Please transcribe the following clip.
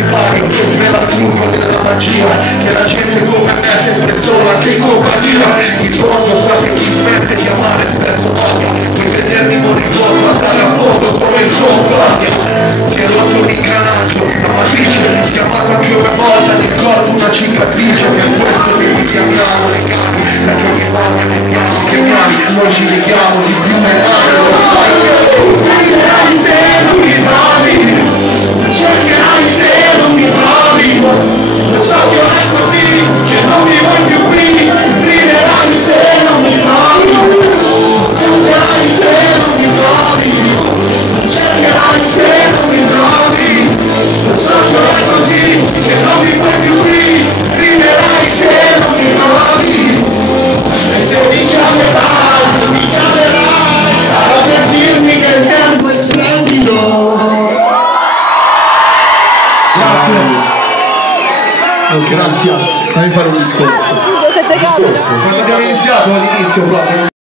sipario, nella curva della magia, che la gente come me è sempre sola, che in compagnia. Il mondo sa che chi smette di amare spesso paga, puoi vedermi moribondo andare a fondo come il suo bagno. Si è rotto l'ingranaggio, la matrice, chiamata più una volta nel corpo una cicatrice, per questo che ci chiamiamo legami, perché ogni volta ne abbiamo che mani, noi ci leghiamo di più nel mare, lo sai che tu cercherai se non mi trovi, cercherai se non mi trovi, lo so che non è così, che non mi vuoi più qui, riderai se non mi trovi, cercherai se non mi trovi, cercherai se non mi trovi, lo so che non è così, che non mi vuoi più qui, riderai se non mi trovi, e se mi chiamerai, sarà per dirmi che il tempo è splendido. Grazie. Fammi fare un discorso. Quando abbiamo iniziato all'inizio proprio